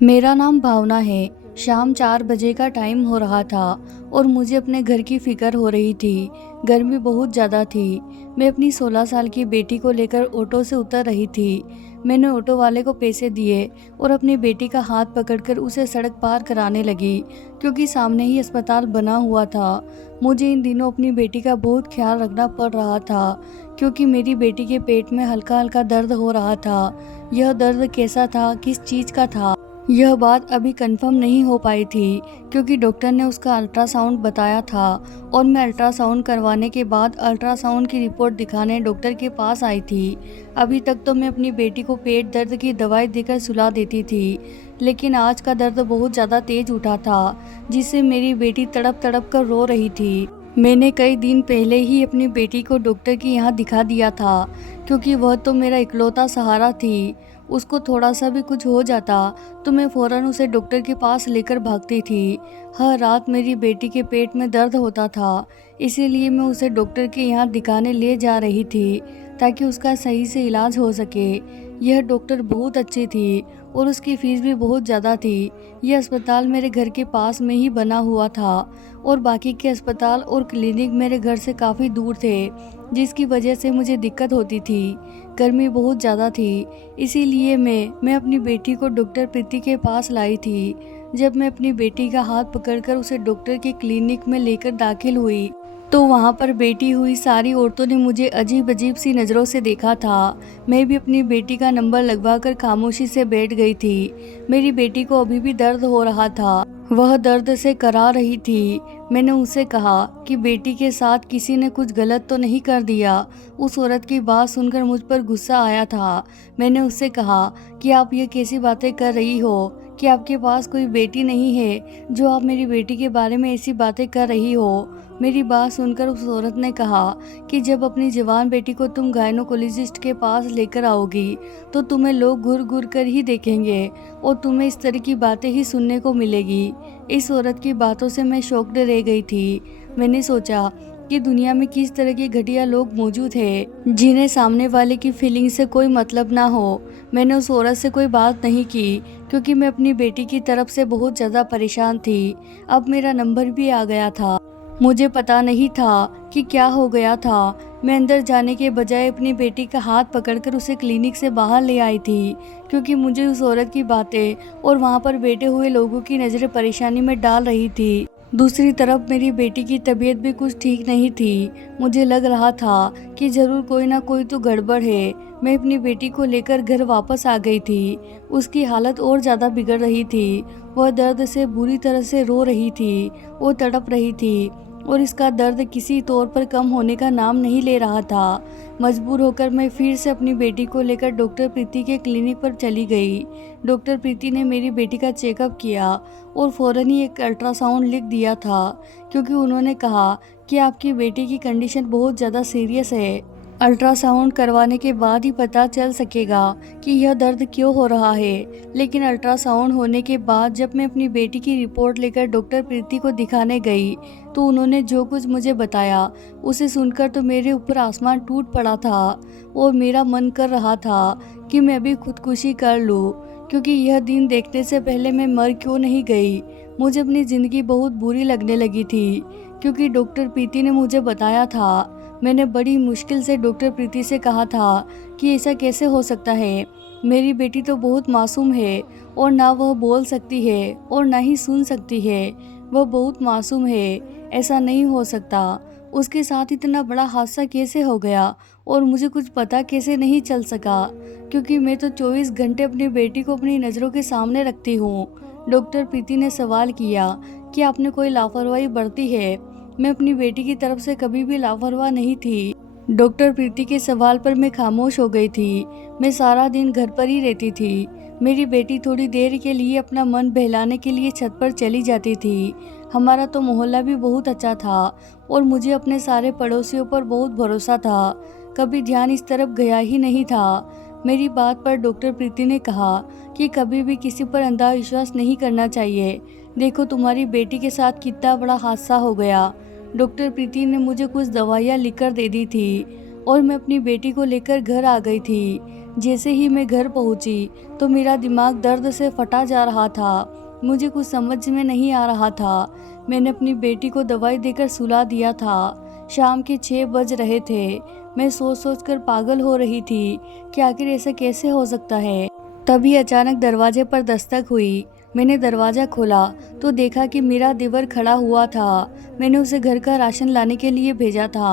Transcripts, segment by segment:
मेरा नाम भावना है। शाम 4 बजे का टाइम हो रहा था और मुझे अपने घर की फ़िक्र हो रही थी। गर्मी बहुत ज़्यादा थी। मैं अपनी 16 साल की बेटी को लेकर ऑटो से उतर रही थी। मैंने ऑटो वाले को पैसे दिए और अपनी बेटी का हाथ पकड़कर उसे सड़क पार कराने लगी, क्योंकि सामने ही अस्पताल बना हुआ था। मुझे इन दिनों अपनी बेटी का बहुत ख्याल रखना पड़ रहा था, क्योंकि मेरी बेटी के पेट में हल्का-हल्का दर्द हो रहा था। यह दर्द कैसा था, किस चीज़ का था, यह बात अभी कंफर्म नहीं हो पाई थी, क्योंकि डॉक्टर ने उसका अल्ट्रासाउंड बताया था और मैं अल्ट्रासाउंड करवाने के बाद अल्ट्रासाउंड की रिपोर्ट दिखाने डॉक्टर के पास आई थी। अभी तक तो मैं अपनी बेटी को पेट दर्द की दवाई देकर सुला देती थी, लेकिन आज का दर्द बहुत ज़्यादा तेज उठा था, जिससे मेरी बेटी तड़प तड़प कर रो रही थी। मैंने कई दिन पहले ही अपनी बेटी को डॉक्टर के यहाँ दिखा दिया था, क्योंकि वह तो मेरा इकलौता सहारा थी। उसको थोड़ा सा भी कुछ हो जाता तो मैं फ़ौरन उसे डॉक्टर के पास लेकर भागती थी। हर रात मेरी बेटी के पेट में दर्द होता था, इसीलिए मैं उसे डॉक्टर के यहाँ दिखाने ले जा रही थी, ताकि उसका सही से इलाज हो सके। यह डॉक्टर बहुत अच्छी थी और उसकी फ़ीस भी बहुत ज़्यादा थी। यह अस्पताल मेरे घर के पास में ही बना हुआ था और बाकी के अस्पताल और क्लिनिक मेरे घर से काफ़ी दूर थे, जिसकी वजह से मुझे दिक्कत होती थी। गर्मी बहुत ज़्यादा थी, इसीलिए मैं अपनी बेटी को डॉक्टर प्रीति के पास लाई थी। जब मैं अपनी बेटी का हाथ पकड़कर उसे डॉक्टर के क्लिनिक में लेकर दाखिल हुई, तो वहाँ पर बैठी हुई सारी औरतों ने मुझे अजीब-अजीब सी नज़रों से देखा था। मैं भी अपनी बेटी का नंबर लगवाकर खामोशी से बैठ गई थी। मेरी बेटी को अभी भी दर्द हो रहा था। वह दर्द से करा रही थी। मैंने उससे कहा कि बेटी के साथ किसी ने कुछ गलत तो नहीं कर दिया। उस औरत की बात सुनकर मुझ पर गुस्सा आया था। मैंने उससे कहा कि आप ये कैसी बातें कर रही हो, कि आपके पास कोई बेटी नहीं है जो आप मेरी बेटी के बारे में ऐसी बातें कर रही हो। मेरी बात सुनकर उस औरत ने कहा कि जब अपनी जवान बेटी को तुम गायनोकोलॉजिस्ट के पास लेकर आओगी, तो तुम्हें लोग घूर घूर कर ही देखेंगे और तुम्हें इस तरह की बातें ही सुनने को मिलेगी। इस औरत की बातों से मैं शॉक्ड रह गई थी। मैंने सोचा कि दुनिया में किस तरह के घटिया लोग मौजूद हैं, जिन्हें सामने वाले की फीलिंग से कोई मतलब ना हो। मैंने उस औरत से कोई बात नहीं की, क्योंकि मैं अपनी बेटी की तरफ से बहुत ज़्यादा परेशान थी। अब मेरा नंबर भी आ गया था। मुझे पता नहीं था कि क्या हो गया था। मैं अंदर जाने के बजाय अपनी बेटी का हाथ पकड़कर उसे क्लिनिक से बाहर ले आई थी, क्योंकि मुझे उस औरत की बातें और वहाँ पर बैठे हुए लोगों की नज़रें परेशानी में डाल रही थी। दूसरी तरफ मेरी बेटी की तबीयत भी कुछ ठीक नहीं थी। मुझे लग रहा था कि ज़रूर कोई ना कोई तो गड़बड़ है। मैं अपनी बेटी को लेकर घर वापस आ गई थी। उसकी हालत और ज़्यादा बिगड़ रही थी। वह दर्द से बुरी तरह से रो रही थी, वो तड़प रही थी और इसका दर्द किसी तौर पर कम होने का नाम नहीं ले रहा था। मजबूर होकर मैं फिर से अपनी बेटी को लेकर डॉक्टर प्रीति के क्लिनिक पर चली गई। डॉक्टर प्रीति ने मेरी बेटी का चेकअप किया और फ़ौरन ही एक अल्ट्रासाउंड लिख दिया था, क्योंकि उन्होंने कहा कि आपकी बेटी की कंडीशन बहुत ज़्यादा सीरियस है। अल्ट्रासाउंड करवाने के बाद ही पता चल सकेगा कि यह दर्द क्यों हो रहा है। लेकिन अल्ट्रासाउंड होने के बाद जब मैं अपनी बेटी की रिपोर्ट लेकर डॉक्टर प्रीति को दिखाने गई, तो उन्होंने जो कुछ मुझे बताया उसे सुनकर तो मेरे ऊपर आसमान टूट पड़ा था और मेरा मन कर रहा था कि मैं अभी खुदकुशी कर लूँ, क्योंकि यह दिन देखने से पहले मैं मर क्यों नहीं गई। मुझे अपनी ज़िंदगी बहुत बुरी लगने लगी थी, क्योंकि डॉक्टर प्रीति ने मुझे बताया था। मैंने बड़ी मुश्किल से डॉक्टर प्रीति से कहा था कि ऐसा कैसे हो सकता है। मेरी बेटी तो बहुत मासूम है और ना वह बोल सकती है और ना ही सुन सकती है। वह बहुत मासूम है, ऐसा नहीं हो सकता। उसके साथ इतना बड़ा हादसा कैसे हो गया और मुझे कुछ पता कैसे नहीं चल सका, क्योंकि मैं तो 24 घंटे अपनी बेटी को अपनी नज़रों के सामने रखती हूँ। डॉक्टर प्रीति ने सवाल किया कि आपने कोई लापरवाही बरती है। मैं अपनी बेटी की तरफ से कभी भी लापरवाह नहीं थी। डॉक्टर प्रीति के सवाल पर मैं खामोश हो गई थी। मैं सारा दिन घर पर ही रहती थी। मेरी बेटी थोड़ी देर के लिए अपना मन बहलाने के लिए छत पर चली जाती थी। हमारा तो मोहल्ला भी बहुत अच्छा था और मुझे अपने सारे पड़ोसियों पर बहुत भरोसा था। कभी ध्यान इस तरफ गया ही नहीं था। मेरी बात पर डॉक्टर प्रीति ने कहा कि कभी भी किसी पर अंधविश्वास नहीं करना चाहिए। देखो तुम्हारी बेटी के साथ कितना बड़ा हादसा हो गया। डॉक्टर प्रीति ने मुझे कुछ दवाइयाँ लिखकर दे दी थी और मैं अपनी बेटी को लेकर घर आ गई थी। जैसे ही मैं घर पहुंची तो मेरा दिमाग दर्द से फटा जा रहा था। मुझे कुछ समझ में नहीं आ रहा था। मैंने अपनी बेटी को दवाई देकर सुला दिया था। शाम के 6 बज रहे थे। मैं सोच सोच कर पागल हो रही थी कि आखिर ऐसा कैसे हो सकता है। तभी अचानक दरवाजे पर दस्तक हुई। मैंने दरवाज़ा खोला तो देखा कि मेरा देवर खड़ा हुआ था। मैंने उसे घर का राशन लाने के लिए भेजा था।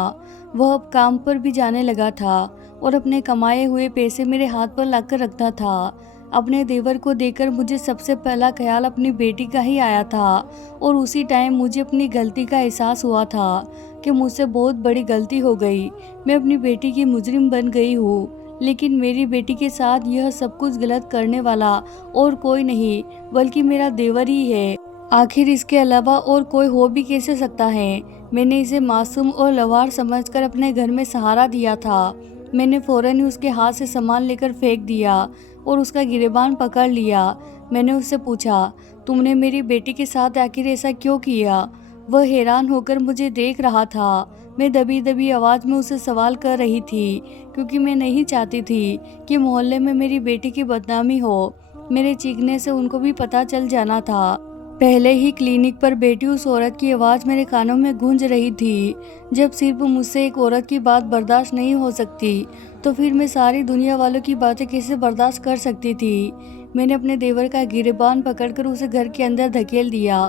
वह अब काम पर भी जाने लगा था और अपने कमाए हुए पैसे मेरे हाथ पर लाकर रखता था। अपने देवर को देखकर मुझे सबसे पहला ख्याल अपनी बेटी का ही आया था और उसी टाइम मुझे अपनी गलती का एहसास हुआ था कि मुझसे बहुत बड़ी गलती हो गई। मैं अपनी बेटी की मुजरिम बन गई हूँ। लेकिन मेरी बेटी के साथ यह सब कुछ गलत करने वाला और कोई नहीं बल्कि मेरा देवर ही है। आखिर इसके अलावा और कोई हो भी कैसे सकता है। मैंने इसे मासूम और लवार समझकर अपने घर में सहारा दिया था। मैंने फौरन ही उसके हाथ से सामान लेकर फेंक दिया और उसका गिरेबान पकड़ लिया। मैंने उससे पूछा, तुमने मेरी बेटी के साथ आखिर ऐसा क्यों किया? वह हैरान होकर मुझे देख रहा था। मैं दबी दबी आवाज़ में उसे सवाल कर रही थी क्योंकि मैं नहीं चाहती थी कि मोहल्ले में मेरी बेटी की बदनामी हो। मेरे चीखने से उनको भी पता चल जाना था। पहले ही क्लिनिक पर बैठी उस औरत की आवाज़ मेरे कानों में गूंज रही थी। जब सिर्फ मुझसे एक औरत की बात बर्दाश्त नहीं हो सकती तो फिर मैं सारी दुनिया वालों की बातें कैसे बर्दाश्त कर सकती थी। मैंने अपने देवर का गिरेबान पकड़कर उसे घर के अंदर धकेल दिया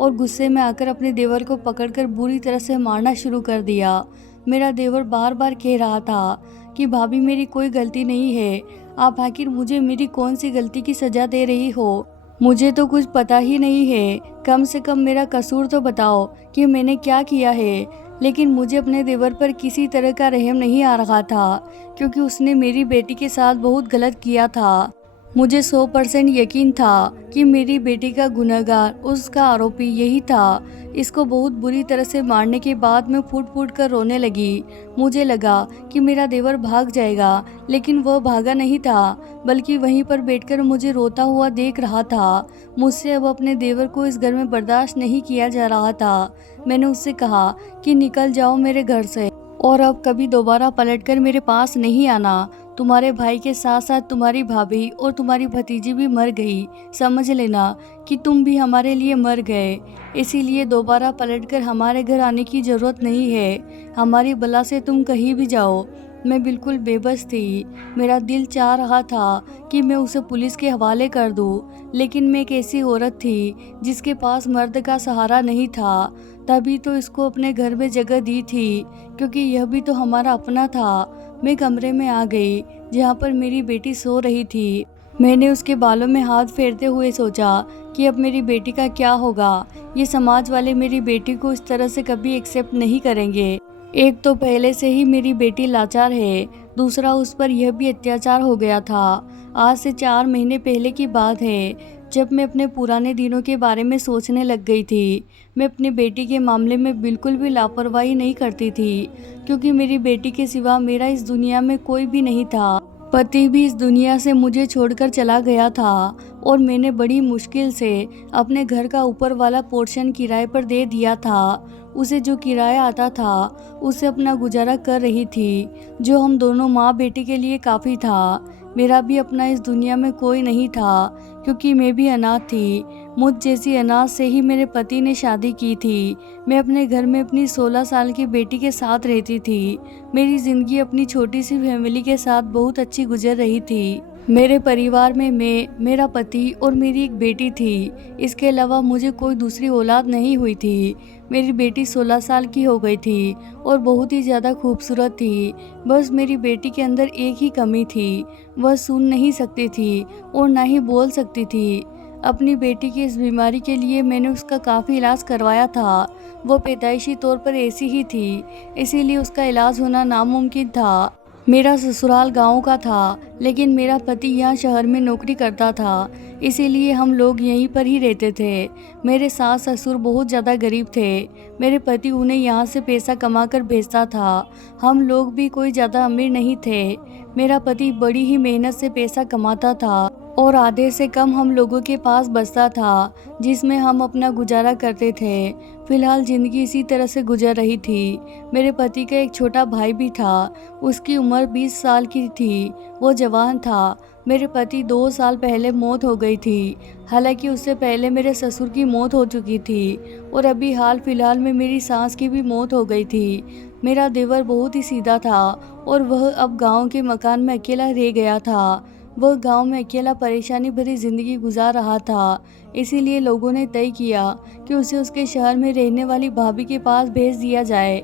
और गुस्से में आकर अपने देवर को पकड़कर बुरी तरह से मारना शुरू कर दिया। मेरा देवर बार बार कह रहा था कि भाभी मेरी कोई गलती नहीं है, आप आखिर मुझे मेरी कौन सी गलती की सज़ा दे रही हो? मुझे तो कुछ पता ही नहीं है, कम से कम मेरा कसूर तो बताओ कि मैंने क्या किया है। लेकिन मुझे अपने देवर पर किसी तरह का रहम नहीं आ रहा था क्योंकि उसने मेरी बेटी के साथ बहुत गलत किया था। मुझे 100% यकीन था कि मेरी बेटी का गुनहगार उसका आरोपी यही था। इसको बहुत बुरी तरह से मारने के बाद मैं फूट फूट कर रोने लगी। मुझे लगा कि मेरा देवर भाग जाएगा, लेकिन वह भागा नहीं था बल्कि वहीं पर बैठकर मुझे रोता हुआ देख रहा था। मुझसे अब अपने देवर को इस घर में बर्दाश्त नहीं किया जा रहा था। मैंने उससे कहा कि निकल जाओ मेरे घर से और अब कभी दोबारा पलटकर मेरे पास नहीं आना। तुम्हारे भाई के साथ साथ तुम्हारी भाभी और तुम्हारी भतीजी भी मर गई। समझ लेना कि तुम भी हमारे लिए मर गए। इसीलिए दोबारा पलटकर हमारे घर आने की ज़रूरत नहीं है। हमारी बला से तुम कहीं भी जाओ। मैं बिल्कुल बेबस थी। मेरा दिल चाह रहा था कि मैं उसे पुलिस के हवाले कर दूं, लेकिन मैं एक ऐसी औरत थी जिसके पास मर्द का सहारा नहीं था। तभी तो इसको अपने घर में जगह दी थी क्योंकि यह भी तो हमारा अपना था। मैं कमरे में आ गई जहाँ पर मेरी बेटी सो रही थी। मैंने उसके बालों में हाथ फेरते हुए सोचा कि अब मेरी बेटी का क्या होगा। ये समाज वाले मेरी बेटी को इस तरह से कभी एक्सेप्ट नहीं करेंगे। एक तो पहले से ही मेरी बेटी लाचार है, दूसरा उस पर यह भी अत्याचार हो गया था। आज से 4 महीने पहले की बात है जब मैं अपने पुराने दिनों के बारे में सोचने लग गई थी। मैं अपनी बेटी के मामले में बिल्कुल भी लापरवाही नहीं करती थी क्योंकि मेरी बेटी के सिवा मेरा इस दुनिया में कोई भी नहीं था। पति भी इस दुनिया से मुझे छोड़कर चला गया था और मैंने बड़ी मुश्किल से अपने घर का ऊपर वाला पोर्शन किराए पर दे दिया था। उसे जो किराया आता था उससे अपना गुजारा कर रही थी, जो हम दोनों माँ बेटी के लिए काफ़ी था। मेरा भी अपना इस दुनिया में कोई नहीं था क्योंकि मैं भी अनाथ थी। मुझ जैसी अनाथ से ही मेरे पति ने शादी की थी। मैं अपने घर में अपनी 16 साल की बेटी के साथ रहती थी। मेरी ज़िंदगी अपनी छोटी सी फैमिली के साथ बहुत अच्छी गुजर रही थी। मेरे परिवार में मैं, मेरा पति और मेरी एक बेटी थी। इसके अलावा मुझे कोई दूसरी औलाद नहीं हुई थी। मेरी बेटी 16 साल की हो गई थी और बहुत ही ज़्यादा खूबसूरत थी। बस मेरी बेटी के अंदर एक ही कमी थी, वह सुन नहीं सकती थी और ना ही बोल सकती थी। अपनी बेटी की इस बीमारी के लिए मैंने उसका काफ़ी इलाज करवाया था। वो पैदाइशी तौर पर ऐसी ही थी, इसीलिए उसका इलाज होना नामुमकिन था। मेरा ससुराल गांव का था, लेकिन मेरा पति यहाँ शहर में नौकरी करता था, इसीलिए हम लोग यहीं पर ही रहते थे। मेरे सास ससुर बहुत ज़्यादा गरीब थे। मेरे पति उन्हें यहाँ से पैसा कमाकर भेजता था। हम लोग भी कोई ज़्यादा अमीर नहीं थे। मेरा पति बड़ी ही मेहनत से पैसा कमाता था। और आधे से कम हम लोगों के पास बचता था जिसमें हम अपना गुजारा करते थे। फिलहाल ज़िंदगी इसी तरह से गुजर रही थी। मेरे पति का एक छोटा भाई भी था। उसकी उम्र 20 साल की थी। वो जवान था। मेरे पति 2 साल पहले मौत हो गई थी। हालांकि उससे पहले मेरे ससुर की मौत हो चुकी थी और अभी हाल फिलहाल में मेरी सास की भी मौत हो गई थी। मेरा देवर बहुत ही सीधा था और वह अब गांव के मकान में अकेला रह गया था। वह गांव में अकेला परेशानी भरी जिंदगी गुजार रहा था। इसीलिए लोगों ने तय किया कि उसे उसके शहर में रहने वाली भाभी के पास भेज दिया जाए।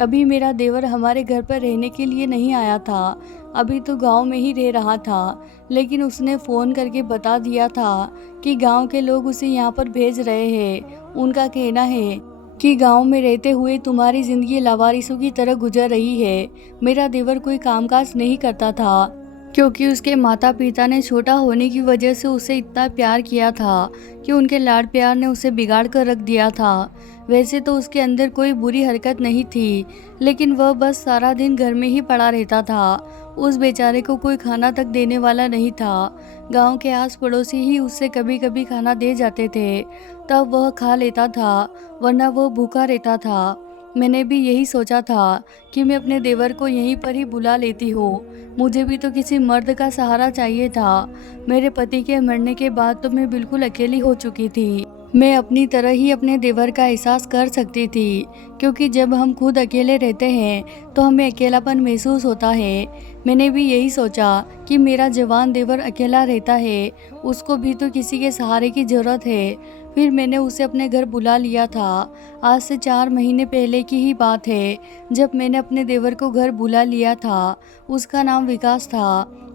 अभी मेरा देवर हमारे घर पर रहने के लिए नहीं आया था। अभी तो गांव में ही रह रहा था, लेकिन उसने फ़ोन करके बता दिया था कि गांव के लोग उसे यहाँ पर भेज रहे हैं। उनका कहना है कि गांव में रहते हुए तुम्हारी ज़िंदगी लावारिसों की तरह गुजर रही है। मेरा देवर कोई कामकाज नहीं करता था क्योंकि उसके माता पिता ने छोटा होने की वजह से उसे इतना प्यार किया था कि उनके लाड प्यार ने उसे बिगाड़ कर रख दिया था। वैसे तो उसके अंदर कोई बुरी हरकत नहीं थी, लेकिन वह बस सारा दिन घर में ही पड़ा रहता था। उस बेचारे को कोई खाना तक देने वाला नहीं था। गांव के आस पड़ोसी ही उससे कभी कभी खाना दे जाते थे, तब वह खा लेता था, वरना वह भूखा रहता था। मैंने भी यही सोचा था कि मैं अपने देवर को यहीं पर ही बुला लेती हूँ। मुझे भी तो किसी मर्द का सहारा चाहिए था। मेरे पति के मरने के बाद तो मैं बिल्कुल अकेली हो चुकी थी। मैं अपनी तरह ही अपने देवर का एहसास कर सकती थी, क्योंकि जब हम खुद अकेले रहते हैं तो हमें अकेलापन महसूस होता है। मैंने भी यही सोचा कि मेरा जवान देवर अकेला रहता है, उसको भी तो किसी के सहारे की ज़रूरत है। फिर मैंने उसे अपने घर बुला लिया था। आज से 4 महीने पहले की ही बात है जब मैंने अपने देवर को घर बुला लिया था। उसका नाम विकास था।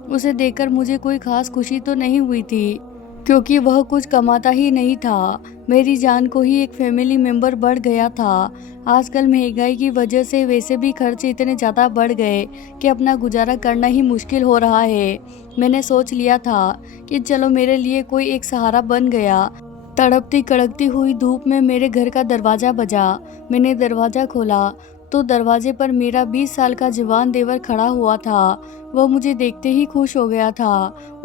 उसे देखकर मुझे कोई खास खुशी तो नहीं हुई थी, क्योंकि वह कुछ कमाता ही नहीं था। मेरी जान को ही एक फैमिली मेंबर बढ़ गया था। आजकल महंगाई की वजह से वैसे भी खर्च इतने ज़्यादा बढ़ गए कि अपना गुजारा करना ही मुश्किल हो रहा है। मैंने सोच लिया था कि चलो मेरे लिए कोई एक सहारा बन गया। तड़पती कड़कती हुई धूप में मेरे घर का दरवाज़ा बजा। मैंने दरवाज़ा खोला तो दरवाजे पर मेरा 20 साल का जवान देवर खड़ा हुआ था। वह मुझे देखते ही खुश हो गया था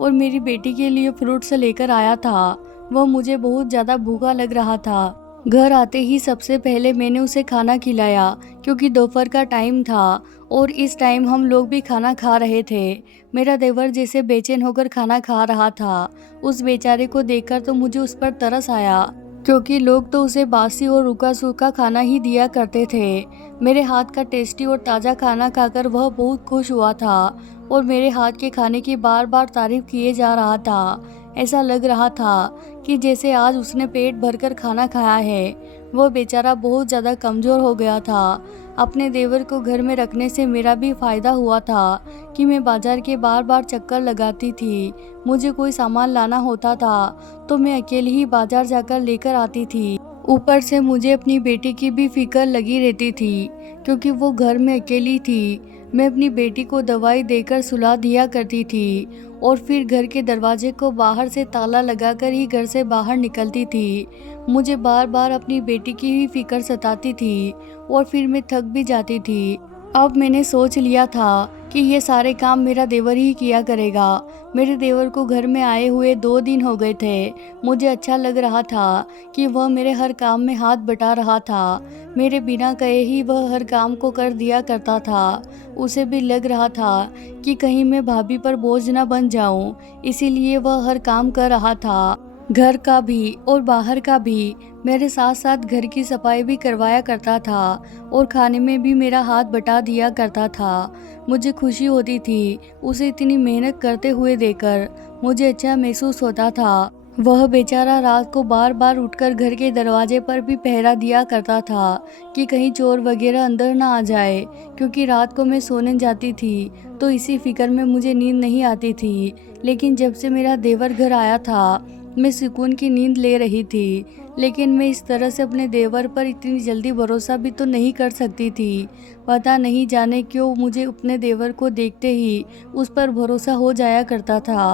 और मेरी बेटी के लिए फ्रूट्स लेकर आया था। वह मुझे बहुत ज़्यादा भूखा लग रहा था। घर आते ही सबसे पहले मैंने उसे खाना खिलाया, क्योंकि दोपहर का टाइम था और इस टाइम हम लोग भी खाना खा रहे थे। मेरा देवर जैसे बेचैन होकर खाना खा रहा था। उस बेचारे को देखकर तो मुझे उस पर तरस आया, क्योंकि लोग तो उसे बासी और रूखा सूखा खाना ही दिया करते थे। मेरे हाथ का टेस्टी और ताज़ा खाना खाकर वह बहुत खुश हुआ था और मेरे हाथ के खाने की बार बार तारीफ किए जा रहा था। ऐसा लग रहा था कि जैसे आज उसने पेट भरकर खाना खाया है। वह बेचारा बहुत ज़्यादा कमज़ोर हो गया था। अपने देवर को घर में रखने से मेरा भी फ़ायदा हुआ था कि मैं बाज़ार के बार बार चक्कर लगाती थी। मुझे कोई सामान लाना होता था तो मैं अकेली ही बाज़ार जाकर लेकर आती थी। ऊपर से मुझे अपनी बेटी की भी फिक्र लगी रहती थी, क्योंकि वो घर में अकेली थी। मैं अपनी बेटी को दवाई देकर सुला दिया करती थी और फिर घर के दरवाजे को बाहर से ताला लगाकर ही घर से बाहर निकलती थी। मुझे बार बार अपनी बेटी की ही फिक्र सताती थी और फिर मैं थक भी जाती थी। अब मैंने सोच लिया था कि ये सारे काम मेरा देवर ही किया करेगा। मेरे देवर को घर में आए हुए 2 दिन हो गए थे। मुझे अच्छा लग रहा था कि वह मेरे हर काम में हाथ बटा रहा था। मेरे बिना कहे ही वह हर काम को कर दिया करता था। उसे भी लग रहा था कि कहीं मैं भाभी पर बोझ न बन जाऊं, इसीलिए वह हर काम कर रहा था। घर का भी और बाहर का भी। मेरे साथ साथ घर की सफाई भी करवाया करता था और खाने में भी मेरा हाथ बटा दिया करता था। मुझे खुशी होती थी उसे इतनी मेहनत करते हुए देखकर। मुझे अच्छा महसूस होता था। वह बेचारा रात को बार बार उठकर घर के दरवाजे पर भी पहरा दिया करता था कि कहीं चोर वगैरह अंदर ना आ जाए, क्योंकि रात को मैं सोने जाती थी तो इसी फिक्र में मुझे नींद नहीं आती थी। लेकिन जब से मेरा देवर घर आया था मैं सुकून की नींद ले रही थी। लेकिन मैं इस तरह से अपने देवर पर इतनी जल्दी भरोसा भी तो नहीं कर सकती थी। पता नहीं जाने क्यों मुझे अपने देवर को देखते ही उस पर भरोसा हो जाया करता था।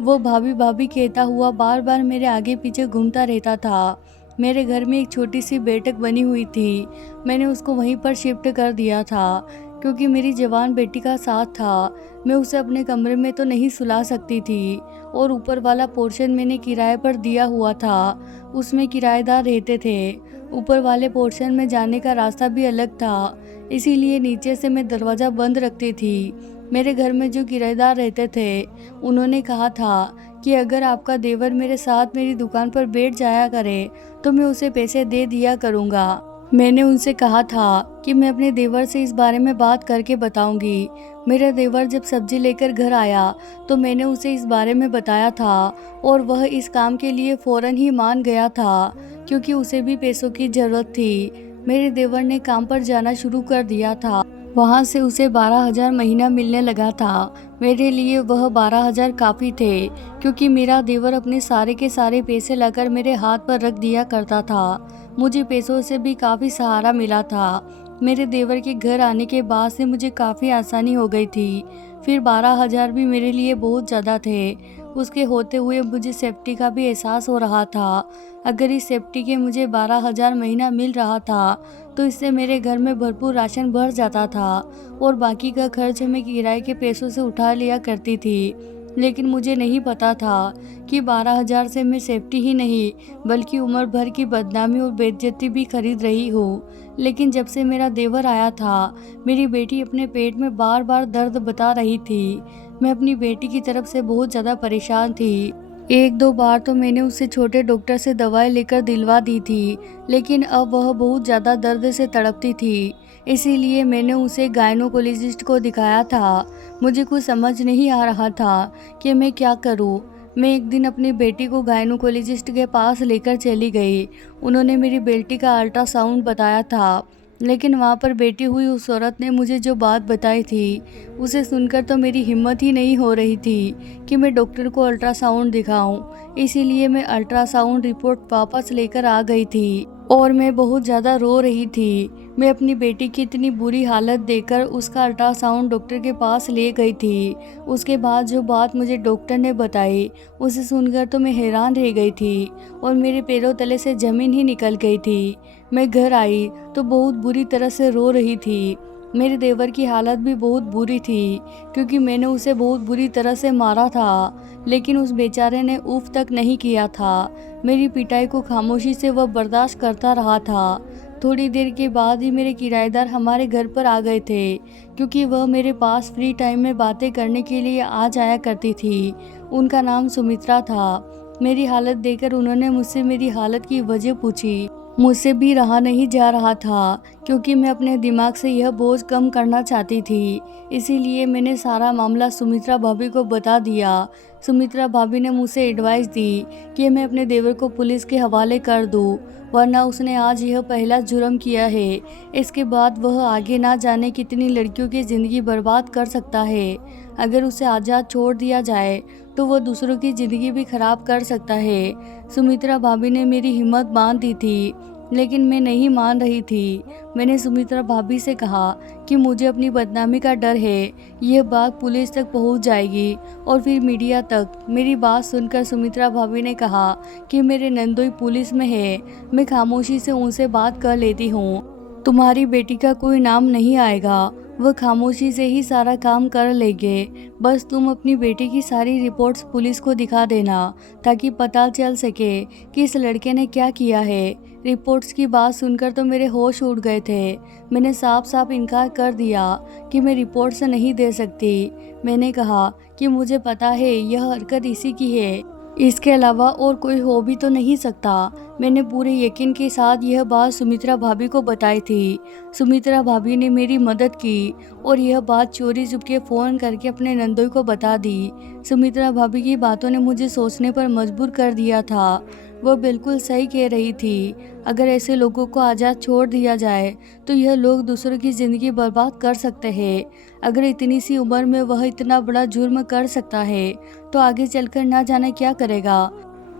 वो भाभी भाभी कहता हुआ बार बार मेरे आगे पीछे घूमता रहता था। मेरे घर में एक छोटी सी बैठक बनी हुई थी। मैंने उसको वहीं पर शिफ्ट कर दिया था, क्योंकि मेरी जवान बेटी का साथ था। मैं उसे अपने कमरे में तो नहीं सुला सकती थी और ऊपर वाला पोर्शन मैंने किराए पर दिया हुआ था, उसमें किराएदार रहते थे। ऊपर वाले पोर्शन में जाने का रास्ता भी अलग था, इसीलिए नीचे से मैं दरवाज़ा बंद रखती थी। मेरे घर में जो किराएदार रहते थे, उन्होंने कहा था कि अगर आपका देवर मेरे साथ मेरी दुकान पर बैठ जाया करे तो मैं उसे पैसे दे दिया करूँगा। मैंने उनसे कहा था कि मैं अपने देवर से इस बारे में बात करके बताऊंगी। मेरा देवर जब सब्जी लेकर घर आया तो मैंने उसे इस बारे में बताया था और वह इस काम के लिए फ़ौरन ही मान गया था, क्योंकि उसे भी पैसों की ज़रूरत थी। मेरे देवर ने काम पर जाना शुरू कर दिया था। वहाँ से उसे 12,000 महीना मिलने लगा था। मेरे लिए वह 12,000 काफ़ी थे, क्योंकि मेरा देवर अपने सारे के सारे पैसे लाकर मेरे हाथ पर रख दिया करता था। मुझे पैसों से भी काफ़ी सहारा मिला था। मेरे देवर के घर आने के बाद से मुझे काफ़ी आसानी हो गई थी। फिर 12,000 भी मेरे लिए बहुत ज़्यादा थे। उसके होते हुए मुझे सेफ्टी का भी एहसास हो रहा था। अगर इस सेफ्टी के मुझे 12,000 महीना मिल रहा था तो इससे मेरे घर में भरपूर राशन भर जाता था और बाकी का खर्च मैं किराए के पैसों से उठा लिया करती थी। लेकिन मुझे नहीं पता था कि 12,000 से मैं सेफ्टी ही नहीं बल्कि उम्र भर की बदनामी और बेइज्जती भी खरीद रही हूँ। लेकिन जब से मेरा देवर आया था, मेरी बेटी अपने पेट में बार बार दर्द बता रही थी। मैं अपनी बेटी की तरफ से बहुत ज़्यादा परेशान थी। एक दो बार तो मैंने उसे छोटे डॉक्टर से दवाई लेकर दिलवा दी थी, लेकिन अब वह बहुत ज़्यादा दर्द से तड़पती थी। इसीलिए मैंने उसे गायनोकोलॉजिस्ट को दिखाया था। मुझे कुछ समझ नहीं आ रहा था कि मैं क्या करूं। मैं एक दिन अपनी बेटी को गायनोकोलॉजिस्ट के पास लेकर चली गई। उन्होंने मेरी बेटी का अल्ट्रासाउंड बताया था, लेकिन वहाँ पर बैठी हुई उस औरत ने मुझे जो बात बताई थी, उसे सुनकर तो मेरी हिम्मत ही नहीं हो रही थी कि मैं डॉक्टर को अल्ट्रासाउंड दिखाऊं। इसीलिए मैं अल्ट्रासाउंड रिपोर्ट वापस लेकर आ गई थी और मैं बहुत ज़्यादा रो रही थी। मैं अपनी बेटी की इतनी बुरी हालत देखकर उसका अल्ट्रासाउंड डॉक्टर के पास ले गई थी। उसके बाद जो बात मुझे डॉक्टर ने बताई, उसे सुनकर तो मैं हैरान रह गई थी और मेरे पैरों तले से ज़मीन ही निकल गई थी। मैं घर आई तो बहुत बुरी तरह से रो रही थी। मेरे देवर की हालत भी बहुत बुरी थी, क्योंकि मैंने उसे बहुत बुरी तरह से मारा था, लेकिन उस बेचारे ने उफ तक नहीं किया था। मेरी पिटाई को खामोशी से वह बर्दाश्त करता रहा था। थोड़ी देर के बाद ही मेरे किराएदार हमारे घर पर आ गए थे, क्योंकि वह मेरे पास फ्री टाइम में बातें करने के लिए आ जाया करती थी। उनका नाम सुमित्रा था। मेरी हालत देखकर उन्होंने मुझसे मेरी हालत की वजह पूछी। मुझसे भी रहा नहीं जा रहा था, क्योंकि मैं अपने दिमाग से यह बोझ कम करना चाहती थी। इसीलिए मैंने सारा मामला सुमित्रा भाभी को बता दिया। सुमित्रा भाभी ने मुझसे एडवाइस दी कि मैं अपने देवर को पुलिस के हवाले कर दूं, वरना उसने आज यह पहला जुर्म किया है। इसके बाद वह आगे ना जाने कितनी लड़कियों की ज़िंदगी बर्बाद कर सकता है। अगर उसे आज़ाद छोड़ दिया जाए तो वह दूसरों की ज़िंदगी भी खराब कर सकता है। सुमित्रा भाभी ने मेरी हिम्मत बांध दी थी, लेकिन मैं नहीं मान रही थी। मैंने सुमित्रा भाभी से कहा कि मुझे अपनी बदनामी का डर है, यह बात पुलिस तक पहुंच जाएगी और फिर मीडिया तक। मेरी बात सुनकर सुमित्रा भाभी ने कहा कि मेरे नंदोई पुलिस में है, मैं खामोशी से उनसे बात कर लेती हूँ। तुम्हारी बेटी का कोई नाम नहीं आएगा, वह खामोशी से ही सारा काम कर लेंगे। बस तुम अपनी बेटी की सारी रिपोर्ट्स पुलिस को दिखा देना, ताकि पता चल सके कि इस लड़के ने क्या किया है। रिपोर्ट्स की बात सुनकर तो मेरे होश उड़ गए थे। मैंने साफ साफ इनकार कर दिया कि मैं रिपोर्ट्स नहीं दे सकती। मैंने कहा कि मुझे पता है यह हरकत इसी की है, इसके अलावा और कोई हो भी तो नहीं सकता। मैंने पूरे यकीन के साथ यह बात सुमित्रा भाभी को बताई थी। सुमित्रा भाभी ने मेरी मदद की और यह बात चोरी चुपके फ़ोन करके अपने नंदोई को बता दी। सुमित्रा भाभी की बातों ने मुझे सोचने पर मजबूर कर दिया था। वह बिल्कुल सही कह रही थी। अगर ऐसे लोगों को आज़ाद छोड़ दिया जाए तो यह लोग दूसरों की ज़िंदगी बर्बाद कर सकते हैं। अगर इतनी सी उम्र में वह इतना बड़ा जुर्म कर सकता है तो आगे चलकर ना जाने क्या करेगा,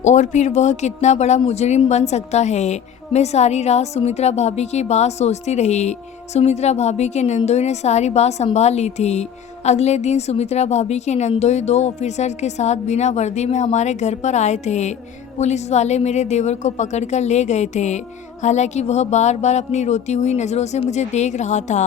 और फिर वह कितना बड़ा मुजरिम बन सकता है। मैं सारी रात सुमित्रा भाभी की बात सोचती रही। सुमित्रा भाभी के नंदोई ने सारी बात संभाल ली थी। अगले दिन सुमित्रा भाभी के नंदोई 2 ऑफिसर के साथ बिना वर्दी में हमारे घर पर आए थे। पुलिस वाले मेरे देवर को पकड़कर ले गए थे। हालांकि वह बार बार अपनी रोती हुई नज़रों से मुझे देख रहा था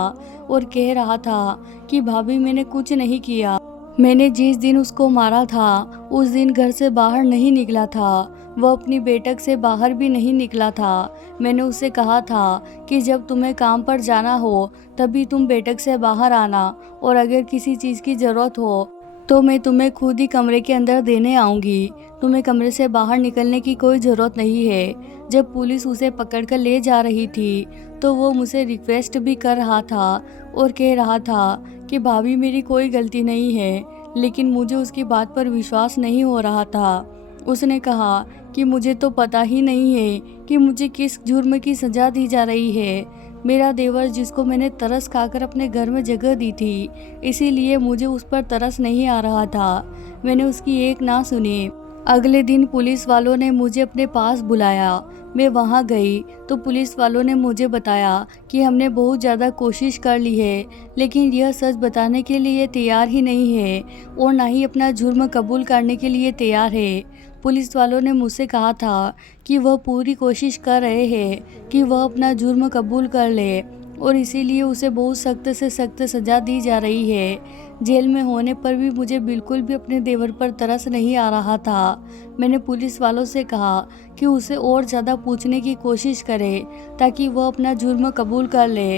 और कह रहा था कि भाभी मैंने कुछ नहीं किया, मैंने जिस दिन उसको मारा था उस दिन घर से बाहर नहीं निकला था। वह अपनी बैठक से बाहर भी नहीं निकला था। मैंने उससे कहा था कि जब तुम्हें काम पर जाना हो तभी तुम बैठक से बाहर आना, और अगर किसी चीज़ की ज़रूरत हो तो मैं तुम्हें खुद ही कमरे के अंदर देने आऊँगी। तुम्हें कमरे से बाहर निकलने की कोई ज़रूरत नहीं है। जब पुलिस उसे पकड़कर ले जा रही थी तो वो मुझसे रिक्वेस्ट भी कर रहा था और कह रहा था कि भाभी मेरी कोई गलती नहीं है, लेकिन मुझे उसकी बात पर विश्वास नहीं हो रहा था। उसने कहा कि मुझे तो पता ही नहीं है कि मुझे किस जुर्म की सज़ा दी जा रही है। मेरा देवर जिसको मैंने तरस खाकर अपने घर में जगह दी थी, इसीलिए मुझे उस पर तरस नहीं आ रहा था। मैंने उसकी एक ना सुनी। अगले दिन पुलिस वालों ने मुझे अपने पास बुलाया। मैं वहां गई तो पुलिस वालों ने मुझे बताया कि हमने बहुत ज़्यादा कोशिश कर ली है, लेकिन यह सच बताने के लिए तैयार ही नहीं है और ना ही अपना जुर्म कबूल करने के लिए तैयार है। पुलिस वालों ने मुझसे कहा था कि वह पूरी कोशिश कर रहे हैं कि वह अपना जुर्म कबूल कर ले, और इसीलिए उसे बहुत सख्त से सख्त सज़ा दी जा रही है। जेल में होने पर भी मुझे बिल्कुल भी अपने देवर पर तरस नहीं आ रहा था। मैंने पुलिस वालों से कहा कि उसे और ज़्यादा पूछने की कोशिश करे ताकि वह अपना जुर्म कबूल कर ले।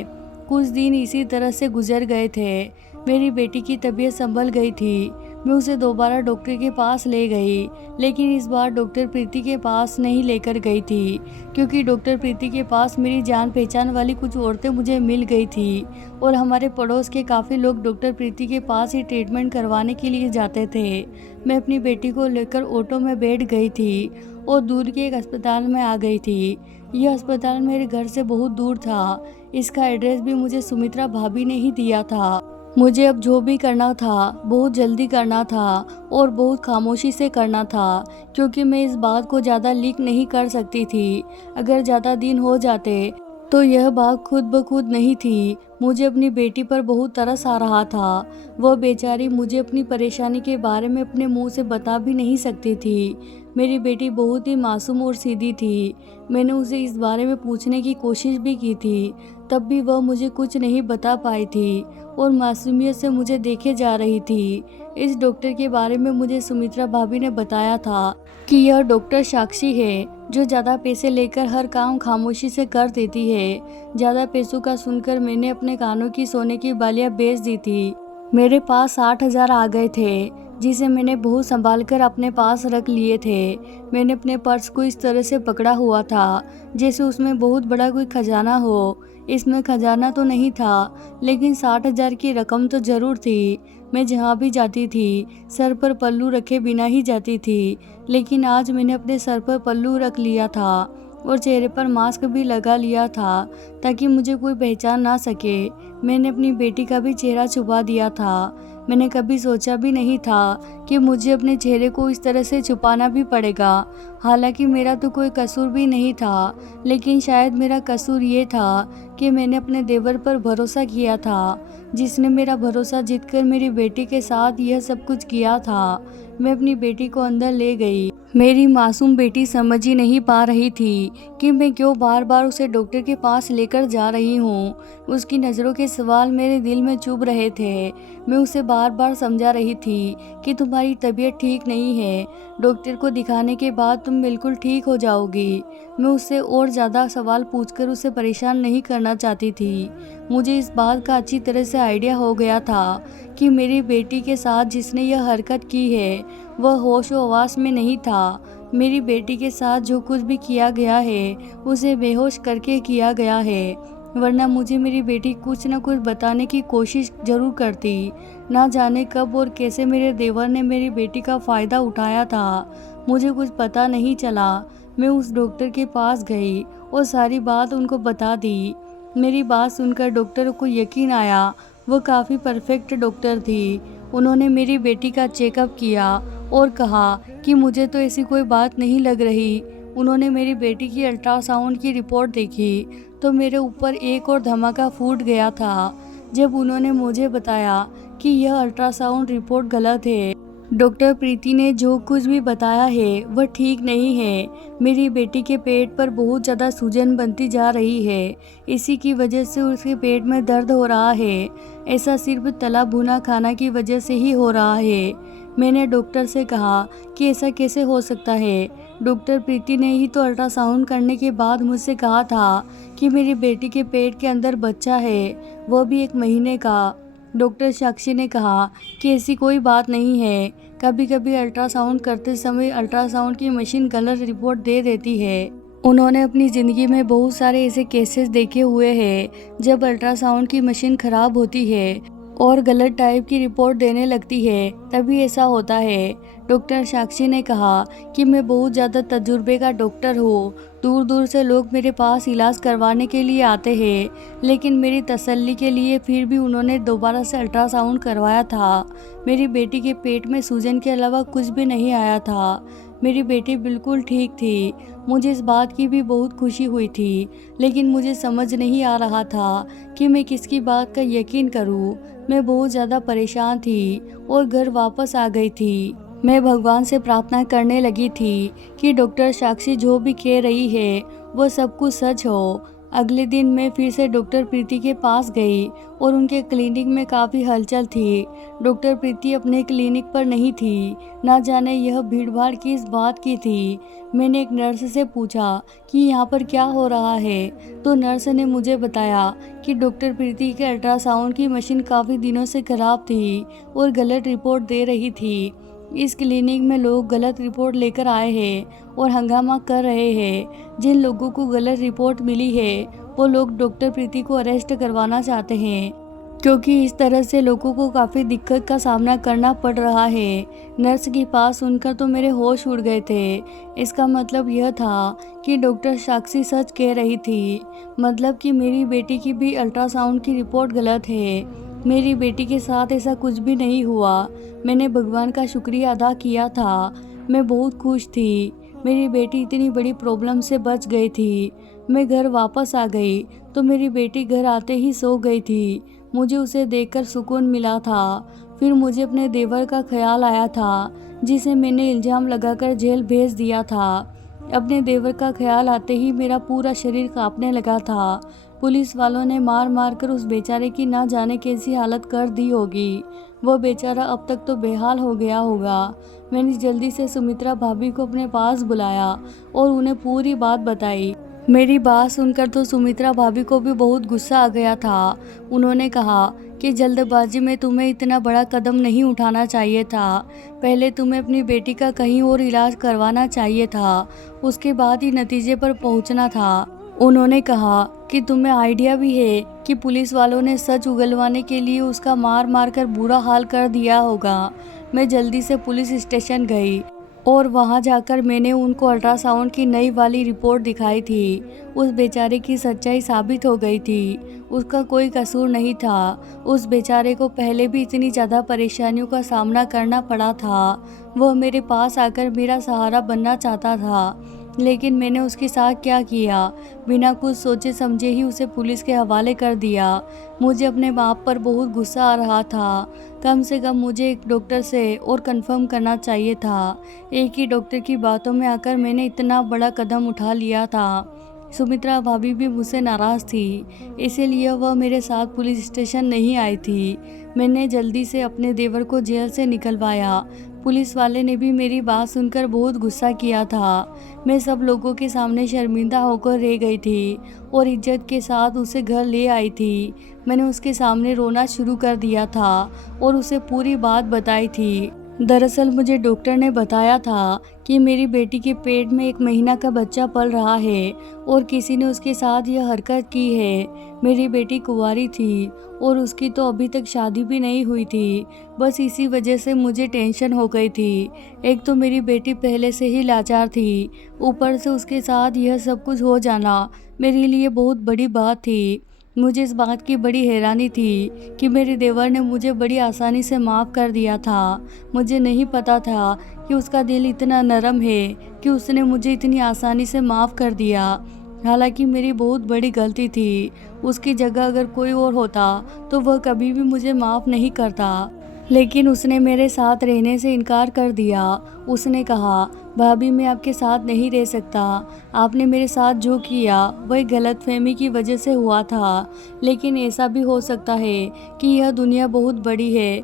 कुछ दिन इसी तरह से गुजर गए थे। मेरी बेटी की तबीयत संभल गई थी। मैं उसे दोबारा डॉक्टर के पास ले गई, लेकिन इस बार डॉक्टर प्रीति के पास नहीं लेकर गई थी, क्योंकि डॉक्टर प्रीति के पास मेरी जान पहचान वाली कुछ औरतें मुझे मिल गई थी और हमारे पड़ोस के काफ़ी लोग डॉक्टर प्रीति के पास ही ट्रीटमेंट करवाने के लिए जाते थे। मैं अपनी बेटी को लेकर ऑटो में बैठ गई थी और दूर के एक अस्पताल में आ गई थी। यह अस्पताल मेरे घर से बहुत दूर था। इसका एड्रेस भी मुझे सुमित्रा भाभी ने ही दिया था। मुझे अब जो भी करना था बहुत जल्दी करना था और बहुत खामोशी से करना था, क्योंकि मैं इस बात को ज़्यादा लीक नहीं कर सकती थी। अगर ज़्यादा दिन हो जाते तो यह बात खुद ब खुद नहीं थी। मुझे अपनी बेटी पर बहुत तरस आ रहा था। वह बेचारी मुझे अपनी परेशानी के बारे में अपने मुंह से बता भी नहीं सकती थी। मेरी बेटी बहुत ही मासूम और सीधी थी। मैंने उसे इस बारे में पूछने की कोशिश भी की थी, तब भी वह मुझे कुछ नहीं बता पाई थी और मासूमियत से मुझे देखे जा रही थी। इस डॉक्टर के बारे में मुझे सुमित्रा भाभी ने बताया था कि यह डॉक्टर साक्षी है, जो ज़्यादा पैसे लेकर हर काम खामोशी से कर देती है। ज़्यादा पैसों का सुनकर मैंने अपने कानों की सोने की बालियाँ बेच दी थी। मेरे पास 60,000 आ गए थे, जिसे मैंने बहुत संभाल कर अपने पास रख लिए थे। मैंने अपने पर्स को इस तरह से पकड़ा हुआ था जैसे उसमें बहुत बड़ा कोई खजाना हो। इसमें खजाना तो नहीं था, लेकिन 60,000 की रकम तो ज़रूर थी। मैं जहाँ भी जाती थी सर पर पल्लू रखे बिना ही जाती थी, लेकिन आज मैंने अपने सर पर पल्लू रख लिया था और चेहरे पर मास्क भी लगा लिया था ताकि मुझे कोई पहचान ना सके। मैंने अपनी बेटी का भी चेहरा छुपा दिया था। मैंने कभी सोचा भी नहीं था कि मुझे अपने चेहरे को इस तरह से छुपाना भी पड़ेगा। हालांकि मेरा तो कोई कसूर भी नहीं था, लेकिन शायद मेरा कसूर ये था कि मैंने अपने देवर पर भरोसा किया था, जिसने मेरा भरोसा जीतकर मेरी बेटी के साथ यह सब कुछ किया था। मैं अपनी बेटी को अंदर ले गई। मेरी मासूम बेटी समझ ही नहीं पा रही थी कि मैं क्यों बार बार उसे डॉक्टर के पास लेकर जा रही हूँ। उसकी नज़रों के सवाल मेरे दिल में चुभ रहे थे। मैं उसे बार बार समझा रही थी कि तुम्हारी तबीयत ठीक नहीं है, डॉक्टर को दिखाने के बाद तुम बिल्कुल ठीक हो जाओगी। मैं उससे और ज़्यादा सवाल पूछकर उसे परेशान नहीं करना चाहती थी। मुझे इस बात का अच्छी तरह से आइडिया हो गया था कि मेरी बेटी के साथ जिसने यह हरकत की है वह होश व हवास में नहीं था। मेरी बेटी के साथ जो कुछ भी किया गया है उसे बेहोश करके किया गया है, वरना मुझे मेरी बेटी कुछ न कुछ बताने की कोशिश जरूर करती। ना जाने कब और कैसे मेरे देवर ने मेरी बेटी का फ़ायदा उठाया था, मुझे कुछ पता नहीं चला। मैं उस डॉक्टर के पास गई और सारी बात उनको बता दी। मेरी बात सुनकर डॉक्टर को यकीन आया। वो काफ़ी परफेक्ट डॉक्टर थी। उन्होंने मेरी बेटी का चेकअप किया और कहा कि मुझे तो ऐसी कोई बात नहीं लग रही। उन्होंने मेरी बेटी की अल्ट्रासाउंड की रिपोर्ट देखी तो मेरे ऊपर एक और धमाका फूट गया था जब उन्होंने मुझे बताया कि यह अल्ट्रासाउंड रिपोर्ट गलत है। डॉक्टर प्रीति ने जो कुछ भी बताया है वह ठीक नहीं है। मेरी बेटी के पेट पर बहुत ज़्यादा सूजन बनती जा रही है। इसी की वजह से उसके पेट में दर्द हो रहा है। ऐसा सिर्फ तला भुना खाना की वजह से ही हो रहा है। मैंने डॉक्टर से कहा कि ऐसा कैसे हो सकता है। डॉक्टर प्रीति ने ही तो अल्ट्रासाउंड करने के बाद मुझसे कहा था कि मेरी बेटी के पेट के अंदर बच्चा है, वह भी 1 महीने का। डॉक्टर साक्षी ने कहा कि ऐसी कोई बात नहीं है। कभी कभी अल्ट्रासाउंड करते समय अल्ट्रासाउंड की मशीन गलत रिपोर्ट दे देती है। उन्होंने अपनी ज़िंदगी में बहुत सारे ऐसे केसेस देखे हुए हैं जब अल्ट्रासाउंड की मशीन ख़राब होती है और गलत टाइप की रिपोर्ट देने लगती है, तभी ऐसा होता है। डॉक्टर साक्षी ने कहा कि मैं बहुत ज़्यादा तजुर्बे का डॉक्टर हूँ। दूर दूर से लोग मेरे पास इलाज करवाने के लिए आते हैं, लेकिन मेरी तसल्ली के लिए फिर भी उन्होंने दोबारा से अल्ट्रासाउंड करवाया था। मेरी बेटी के पेट में सूजन के अलावा कुछ भी नहीं आया था। मेरी बेटी बिल्कुल ठीक थी। मुझे इस बात की भी बहुत खुशी हुई थी, लेकिन मुझे समझ नहीं आ रहा था कि मैं किसकी बात का यकीन करूं। मैं बहुत ज़्यादा परेशान थी और घर वापस आ गई थी। मैं भगवान से प्रार्थना करने लगी थी कि डॉक्टर साक्षी जो भी कह रही है वो सब कुछ सच हो। अगले दिन मैं फिर से डॉक्टर प्रीति के पास गई और उनके क्लिनिक में काफ़ी हलचल थी। डॉक्टर प्रीति अपने क्लिनिक पर नहीं थी। ना जाने यह भीड़भाड़ किस बात की थी। मैंने एक नर्स से पूछा कि यहाँ पर क्या हो रहा है, तो नर्स ने मुझे बताया कि डॉक्टर प्रीति के अल्ट्रासाउंड की मशीन काफ़ी दिनों से ख़राब थी और गलत रिपोर्ट दे रही थी। इस क्लिनिक में लोग गलत रिपोर्ट लेकर आए हैं और हंगामा कर रहे हैं। जिन लोगों को गलत रिपोर्ट मिली है वो लोग डॉक्टर प्रीति को अरेस्ट करवाना चाहते हैं, क्योंकि इस तरह से लोगों को काफ़ी दिक्कत का सामना करना पड़ रहा है। नर्स की बात सुनकर तो मेरे होश उड़ गए थे। इसका मतलब यह था कि डॉक्टर साक्षी सच कह रही थी, मतलब कि मेरी बेटी की भी अल्ट्रासाउंड की रिपोर्ट गलत है। मेरी बेटी के साथ ऐसा कुछ भी नहीं हुआ। मैंने भगवान का शुक्रिया अदा किया था। मैं बहुत खुश थी। मेरी बेटी इतनी बड़ी प्रॉब्लम से बच गई थी। मैं घर वापस आ गई तो मेरी बेटी घर आते ही सो गई थी। मुझे उसे देखकर सुकून मिला था। फिर मुझे अपने देवर का ख्याल आया था, जिसे मैंने इल्ज़ाम लगाकर जेल भेज दिया था। अपने देवर का ख्याल आते ही मेरा पूरा शरीर कांपने लगा था। पुलिस वालों ने मार मार कर उस बेचारे की ना जाने कैसी हालत कर दी होगी। वह बेचारा अब तक तो बेहाल हो गया होगा। मैंने जल्दी से सुमित्रा भाभी को अपने पास बुलाया और उन्हें पूरी बात बताई। मेरी बात सुनकर तो सुमित्रा भाभी को भी बहुत गुस्सा आ गया था। उन्होंने कहा कि जल्दबाजी में तुम्हें इतना बड़ा कदम नहीं उठाना चाहिए था। पहले तुम्हें अपनी बेटी का कहीं और इलाज करवाना चाहिए था, उसके बाद ही नतीजे पर पहुंचना था। उन्होंने कहा कि तुम्हें आइडिया भी है कि पुलिस वालों ने सच उगलवाने के लिए उसका मार मार कर बुरा हाल कर दिया होगा। मैं जल्दी से पुलिस स्टेशन गई और वहां जाकर मैंने उनको अल्ट्रासाउंड की नई वाली रिपोर्ट दिखाई थी। उस बेचारे की सच्चाई साबित हो गई थी। उसका कोई कसूर नहीं था। उस बेचारे को पहले भी इतनी ज़्यादा परेशानियों का सामना करना पड़ा था। वह मेरे पास आकर मेरा सहारा बनना चाहता था, लेकिन मैंने उसके साथ क्या किया, बिना कुछ सोचे समझे ही उसे पुलिस के हवाले कर दिया। मुझे अपने बाप पर बहुत गुस्सा आ रहा था। कम से कम मुझे एक डॉक्टर से और कंफर्म करना चाहिए था। एक ही डॉक्टर की बातों में आकर मैंने इतना बड़ा कदम उठा लिया था। सुमित्रा भाभी भी मुझसे नाराज़ थी, इसीलिए वह मेरे साथ पुलिस स्टेशन नहीं आई थी। मैंने जल्दी से अपने देवर को जेल से निकलवाया। पुलिस वाले ने भी मेरी बात सुनकर बहुत गुस्सा किया था। मैं सब लोगों के सामने शर्मिंदा होकर रह गई थी और इज्जत के साथ उसे घर ले आई थी। मैंने उसके सामने रोना शुरू कर दिया था और उसे पूरी बात बताई थी। दरअसल मुझे डॉक्टर ने बताया था कि मेरी बेटी के पेट में 1 महीना का बच्चा पल रहा है और किसी ने उसके साथ यह हरकत की है। मेरी बेटी कुंवारी थी और उसकी तो अभी तक शादी भी नहीं हुई थी। बस इसी वजह से मुझे टेंशन हो गई थी। एक तो मेरी बेटी पहले से ही लाचार थी, ऊपर से उसके साथ यह सब कुछ हो जाना मेरे लिए बहुत बड़ी बात थी। मुझे इस बात की बड़ी हैरानी थी कि मेरे देवर ने मुझे बड़ी आसानी से माफ़ कर दिया था। मुझे नहीं पता था कि उसका दिल इतना नरम है कि उसने मुझे इतनी आसानी से माफ़ कर दिया। हालांकि मेरी बहुत बड़ी गलती थी। उसकी जगह अगर कोई और होता तो वह कभी भी मुझे माफ़ नहीं करता। लेकिन उसने मेरे साथ रहने से इनकार कर दिया। उसने कहा, भाभी मैं आपके साथ नहीं रह सकता। आपने मेरे साथ जो किया वह गलतफहमी की वजह से हुआ था। लेकिन ऐसा भी हो सकता है कि यह दुनिया बहुत बड़ी है,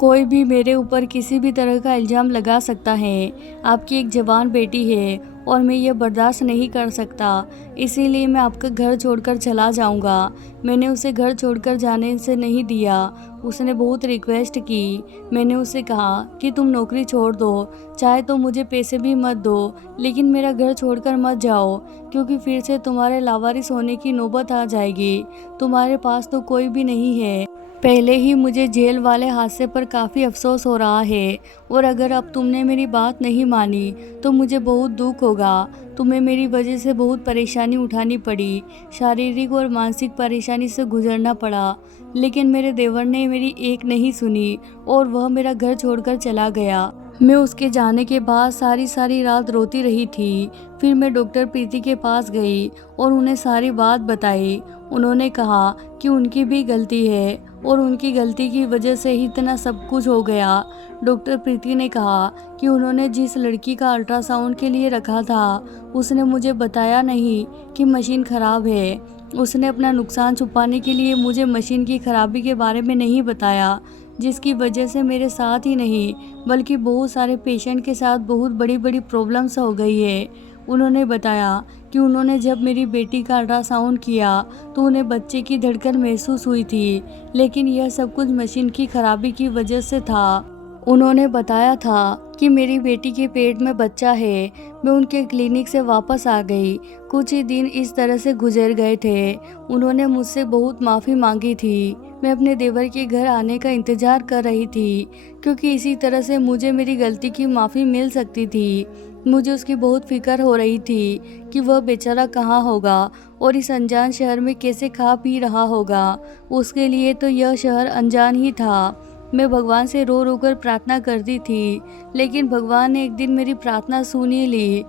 कोई भी मेरे ऊपर किसी भी तरह का इल्ज़ाम लगा सकता है। आपकी एक जवान बेटी है और मैं ये बर्दाश्त नहीं कर सकता, इसीलिए मैं आपका घर छोड़कर चला जाऊंगा। मैंने उसे घर छोड़कर जाने से नहीं दिया। उसने बहुत रिक्वेस्ट की। मैंने उसे कहा कि तुम नौकरी छोड़ दो, चाहे तो मुझे पैसे भी मत दो, लेकिन मेरा घर छोड़कर मत जाओ, क्योंकि फिर से तुम्हारे लावारिस होने की नौबत आ जाएगी। तुम्हारे पास तो कोई भी नहीं है। पहले ही मुझे जेल वाले हादसे पर काफ़ी अफसोस हो रहा है, और अगर अब तुमने मेरी बात नहीं मानी तो मुझे बहुत दुख होगा। तुम्हें मेरी वजह से बहुत परेशानी उठानी पड़ी, शारीरिक और मानसिक परेशानी से गुजरना पड़ा, लेकिन मेरे देवर ने मेरी एक नहीं सुनी और वह मेरा घर छोड़कर चला गया। मैं उसके जाने के बाद सारी रात रोती रही थी। फिर मैं डॉक्टर प्रीति के पास गई और उन्हें सारी बात बताई। उन्होंने कहा कि उनकी भी गलती है और उनकी गलती की वजह से ही इतना सब कुछ हो गया। डॉक्टर प्रीति ने कहा कि उन्होंने जिस लड़की का अल्ट्रासाउंड के लिए रखा था उसने मुझे बताया नहीं कि मशीन ख़राब है। उसने अपना नुकसान छुपाने के लिए मुझे मशीन की खराबी के बारे में नहीं बताया, जिसकी वजह से मेरे साथ ही नहीं बल्कि बहुत सारे पेशेंट के साथ बहुत बड़ी बड़ी प्रॉब्लम्स हो गई है। उन्होंने बताया कि उन्होंने जब मेरी बेटी का अल्ट्रासाउंड किया तो उन्हें बच्चे की धड़कन महसूस हुई थी, लेकिन यह सब कुछ मशीन की खराबी की वजह से था। उन्होंने बताया था कि मेरी बेटी के पेट में बच्चा है। मैं उनके क्लिनिक से वापस आ गई। कुछ ही दिन इस तरह से गुजर गए थे। उन्होंने मुझसे बहुत माफ़ी मांगी थी। मैं अपने देवर के घर आने का इंतज़ार कर रही थी, क्योंकि इसी तरह से मुझे मेरी गलती की माफ़ी मिल सकती थी। मुझे उसकी बहुत फिक्र हो रही थी कि वह बेचारा कहाँ होगा और इस अनजान शहर में कैसे खा पी रहा होगा। उसके लिए तो यह शहर अनजान ही था। मैं भगवान से रो रो कर प्रार्थना करती थी, लेकिन भगवान ने एक दिन मेरी प्रार्थना सुन ही ली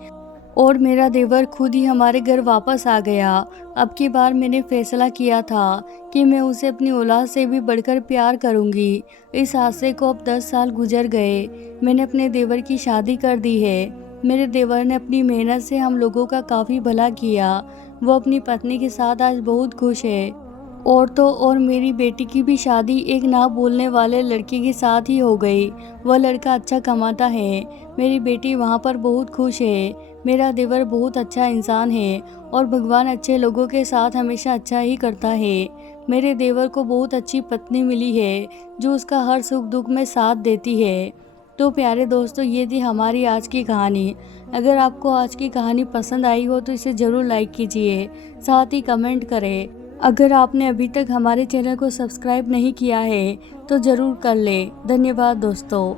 और मेरा देवर खुद ही हमारे घर वापस आ गया। अब की बार मैंने फैसला किया था कि मैं उसे अपनी औलाद से भी बढ़कर प्यार करूंगी। इस हादसे को अब 10 साल गुजर गए। मैंने अपने देवर की शादी कर दी है। मेरे देवर ने अपनी मेहनत से हम लोगों का काफ़ी भला किया। वो अपनी पत्नी के साथ आज बहुत खुश है। और तो और मेरी बेटी की भी शादी एक ना बोलने वाले लड़के के साथ ही हो गई। वह लड़का अच्छा कमाता है। मेरी बेटी वहाँ पर बहुत खुश है। मेरा देवर बहुत अच्छा इंसान है और भगवान अच्छे लोगों के साथ हमेशा अच्छा ही करता है। मेरे देवर को बहुत अच्छी पत्नी मिली है जो उसका हर सुख दुख में साथ देती है। तो प्यारे दोस्तों, ये थी हमारी आज की कहानी। अगर आपको आज की कहानी पसंद आई हो तो इसे ज़रूर लाइक कीजिए, साथ ही कमेंट करें। अगर आपने अभी तक हमारे चैनल को सब्सक्राइब नहीं किया है तो ज़रूर कर लें। धन्यवाद दोस्तों।